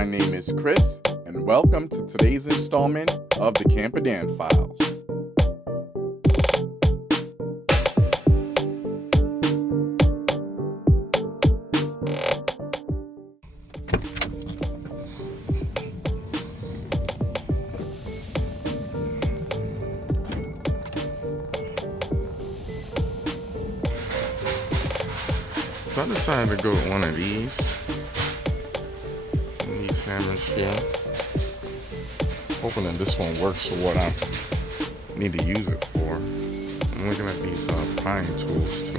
My name is Chris, and welcome to today's installment of the Camperdan Files. So I decided to go with one of these hammers here. Hoping that this one works for what I need to use it for. I'm looking at these prying tools too.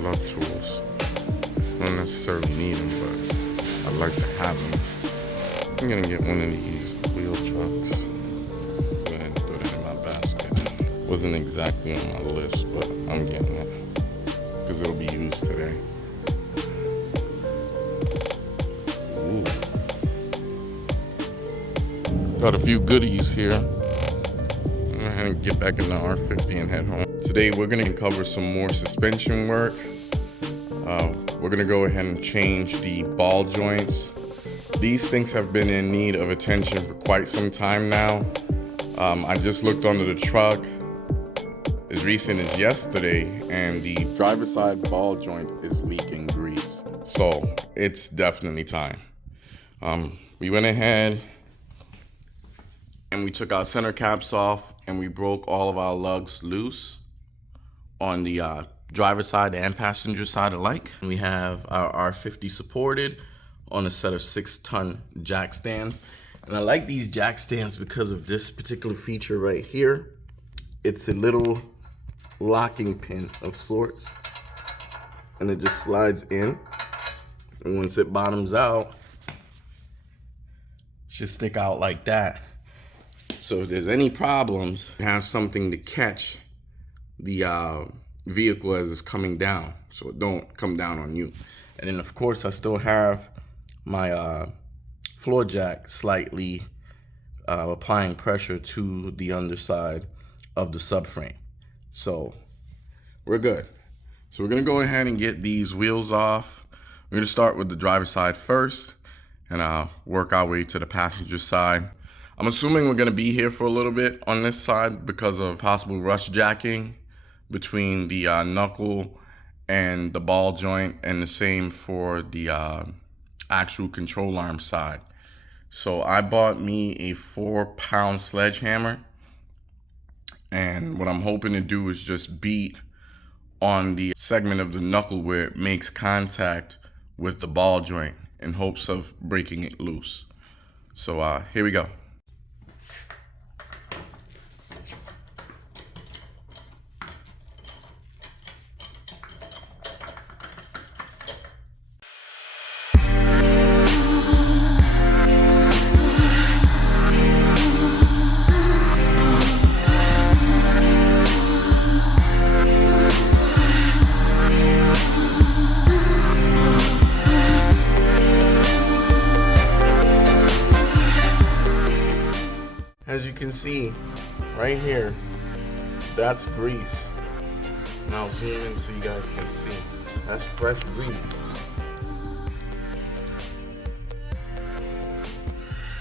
Love tools. Don't necessarily need them, but I like to have them. I'm gonna get one of these wheel chucks. Go ahead and throw that in my basket. Wasn't exactly on my list, but I'm getting it because it'll be used today. Ooh. Got a few goodies here. I'm gonna get back in the R50 and head home. Today we're gonna cover some more suspension work. We're gonna go ahead and change the ball joints. These things have been in need of attention for quite some time now. I just looked under the truck as recent as yesterday, and the driver's side ball joint is leaking grease. So it's definitely time. We went ahead and we took our center caps off and we broke all of our lugs loose on the driver's side and passenger side alike. We have our R50 supported on a set of 6-ton jack stands. And I like these jack stands because of this particular feature right here. It's a little locking pin of sorts, and it just slides in, and once it bottoms out, it should stick out like that. So if there's any problems, you have something to catch the vehicle as it's coming down, so it don't come down on you. And then of course I still have my floor jack slightly applying pressure to the underside of the subframe. So we're good. So we're gonna go ahead and get these wheels off. We're gonna start with the driver's side first and work our way to the passenger side. I'm assuming we're gonna be here for a little bit on this side because of possible rust jacking between the knuckle and the ball joint, and the same for the actual control arm side. So I bought me a 4-pound sledgehammer, and what I'm hoping to do is just beat on the segment of the knuckle where it makes contact with the ball joint in hopes of breaking it loose. So here we go. As you can see right here, that's grease. And I'll zoom in so you guys can see. That's fresh grease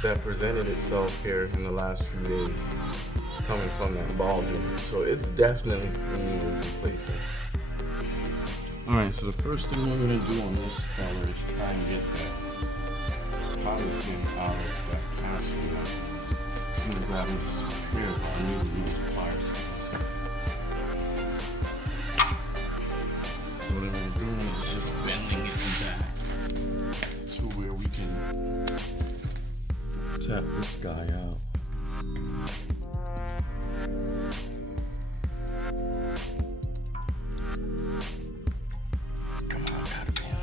that presented itself here in the last few days, coming from that ball joint. So it's definitely in need of replacing. Alright, so the first thing we're gonna do on this fella is try and get that pilot pin out of that castle. I'm gonna grab this pair, but I need to use the pliers for this. What I'm doing is just bending it back to where we can tap this guy out. Come on, got it, man.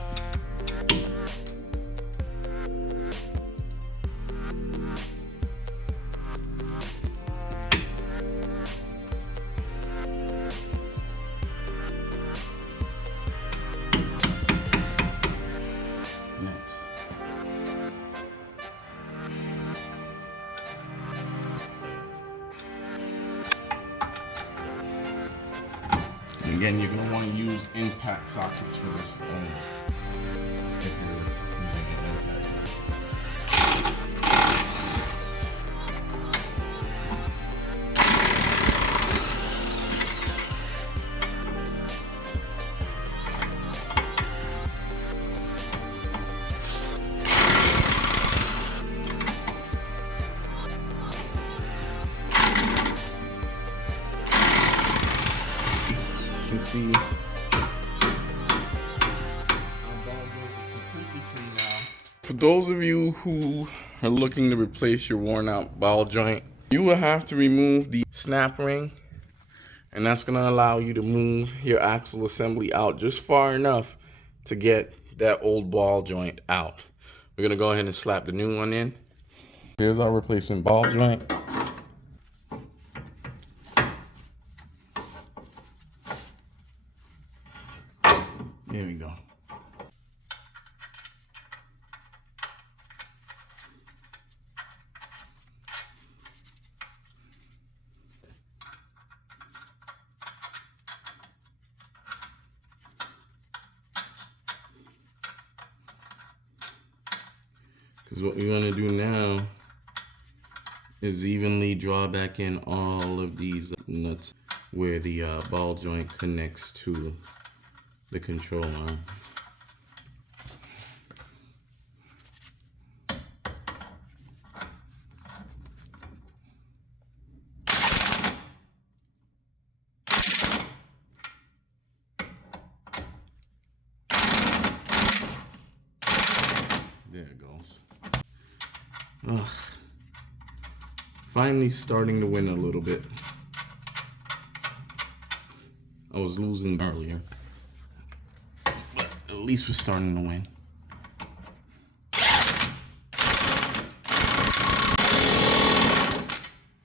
Again, you're going to want to use use impact sockets for this only. If you're using an impact. You can see our ball joint is completely free now. For those of you who are looking to replace your worn out ball joint, you will have to remove the snap ring, and that's going to allow you to move your axle assembly out just far enough to get that old ball joint out. We're going to go ahead and slap the new one in. Here's our replacement ball joint. There we go. Because what we want to do now is evenly draw back in all of these nuts where the ball joint connects to the control arm. There it goes. Ugh. Finally starting to win a little bit. I was losing earlier, but at least we're starting to win.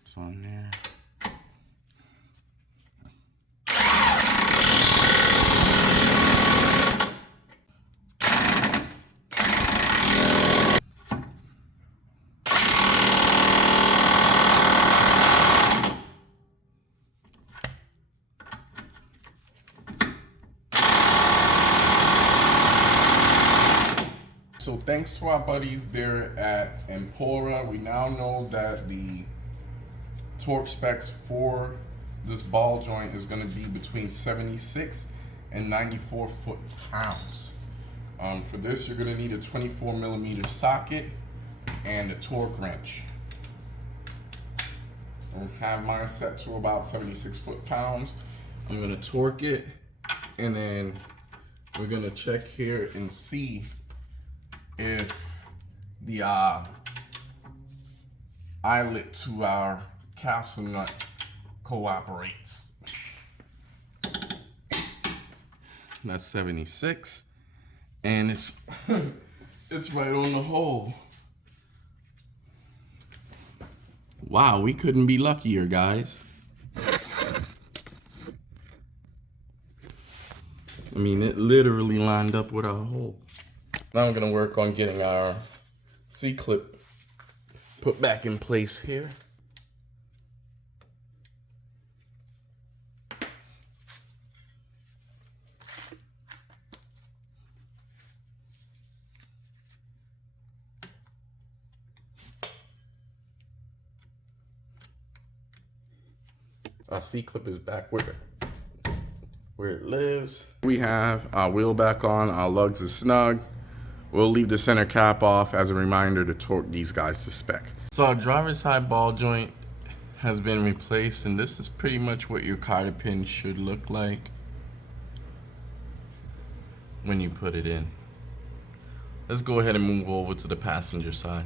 It's on there. So thanks to our buddies there at Empora, we now know that the torque specs for this ball joint is going to be between 76 and 94 foot-pounds. For this, you're going to need a 24 millimeter socket and a torque wrench. I'll have mine set to about 76 foot-pounds. I'm going to torque it, and then we're going to check here and see if the eyelet to our castle nut cooperates. That's 76, and it's it's right on the hole. Wow, we couldn't be luckier, guys. I mean, it literally lined up with our hole. Now I'm gonna work on getting our C-clip put back in place here. Our C-clip is back where it lives. We have our wheel back on, our lugs are snug. We'll leave the center cap off as a reminder to torque these guys to spec. So our driver's side ball joint has been replaced, and this is pretty much what your cotter pin should look like when you put it in. Let's go ahead and move over to the passenger side.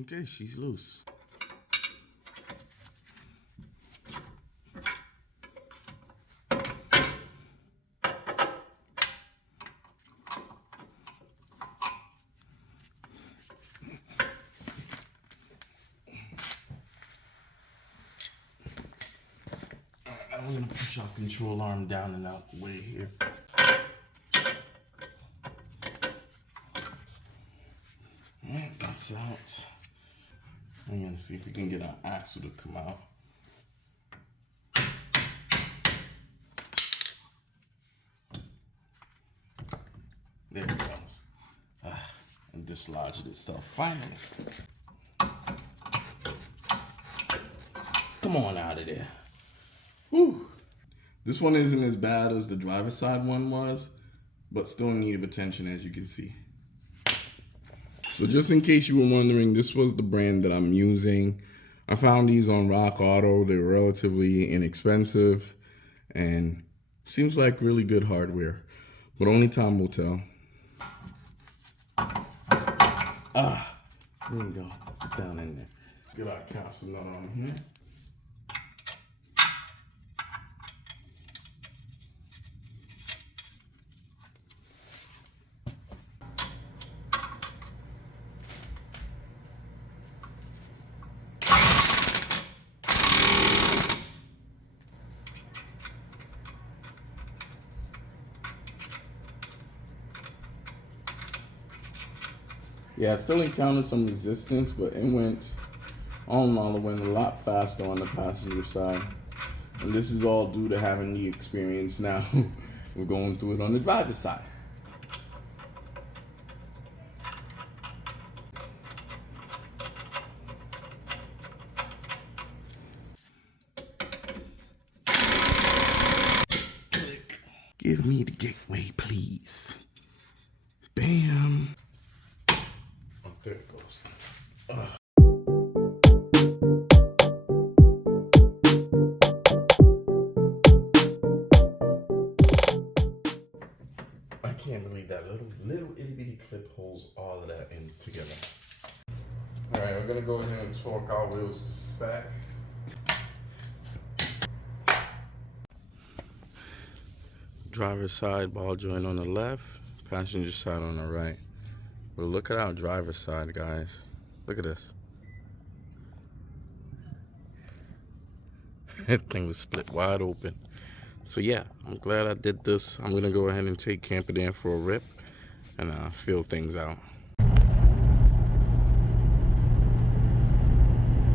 Okay, she's loose. I'm gonna push our control arm down and out the way here. Alright, that's out. I'm gonna see if we can get our axle to come out. There it goes. And dislodged itself finally. Come on out of there. Whew. This one isn't as bad as the driver's side one was, but still in need of attention, as you can see. So just in case you were wondering, this was the brand that I'm using. I found these on Rock Auto. They're relatively inexpensive and seems like really good hardware, but only time will tell. There you go. Get down in there. Get our castle nut on here. Yeah, I still encountered some resistance, but it went all in all, it went a lot faster on the passenger side. And this is all due to having the experience now. We're going through it on the driver's side. Click. Give me the gateway, please. Bam. Oh, there it goes. I can't believe that little itty bitty clip holds all of that in together. All right, we're gonna go ahead and torque our wheels to spec. Driver's side ball joint on the left, passenger side on the right. But look at our driver's side, guys. Look at this. That thing was split wide open. So yeah, I'm glad I did this. I'm gonna go ahead and take Camper Dan for a rip and feel things out.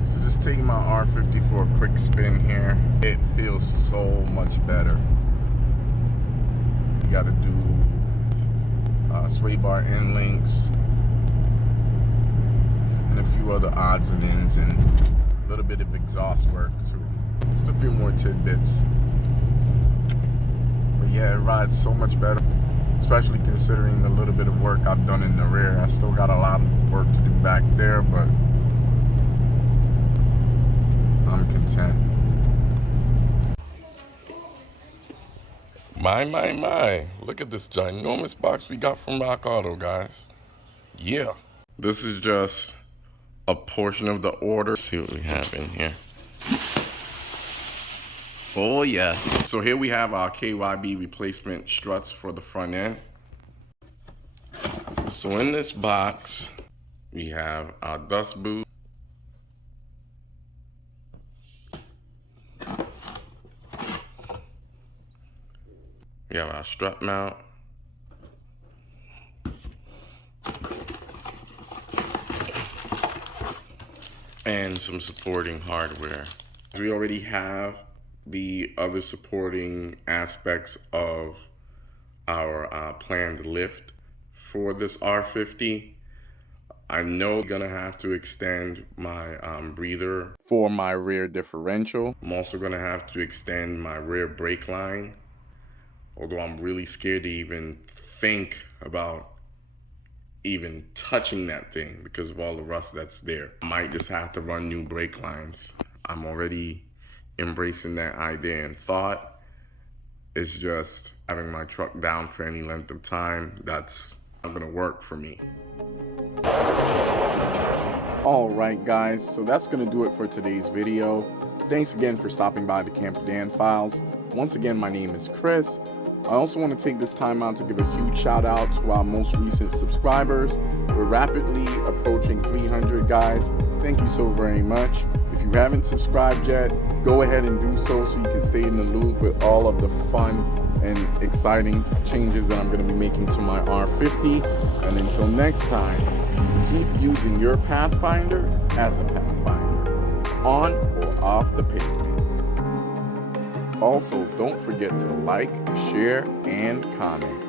So just taking my R50 for a quick spin here. It feels so much better. You gotta do sway bar end links and a few other odds and ends and a little bit of exhaust work too. Just a few more tidbits. But yeah, it rides so much better, especially considering the little bit of work I've done in the rear. I still got a lot of work to do back there, but I'm content. My. Look at this ginormous box we got from Rock Auto, guys. Yeah. This is just a portion of the order. Let's see what we have in here. Oh yeah. So here we have our KYB replacement struts for the front end. So in this box, we have our dust boot. We have our strut mount. And some supporting hardware. We already have the other supporting aspects of our planned lift for this R50. I know I'm gonna have to extend my breather for my rear differential. I'm also gonna have to extend my rear brake line, although I'm really scared to even think about even touching that thing because of all the rust that's there. I might just have to run new brake lines. I'm already embracing that idea and thought. It's just having my truck down for any length of time, that's not gonna work for me. Alright guys, so that's going to do it for today's video. Thanks again for stopping by the Camper Dan Files. Once again, my name is Chris. I also want to take this time out to give a huge shout out to our most recent subscribers. We're rapidly approaching 300 guys. Thank you so very much. If you haven't subscribed yet, go ahead and do so you can stay in the loop with all of the fun and exciting changes that I'm going to be making to my R50. And until next time, keep using your Pathfinder as a Pathfinder, on or off the pavement. Also, don't forget to like, share, and comment.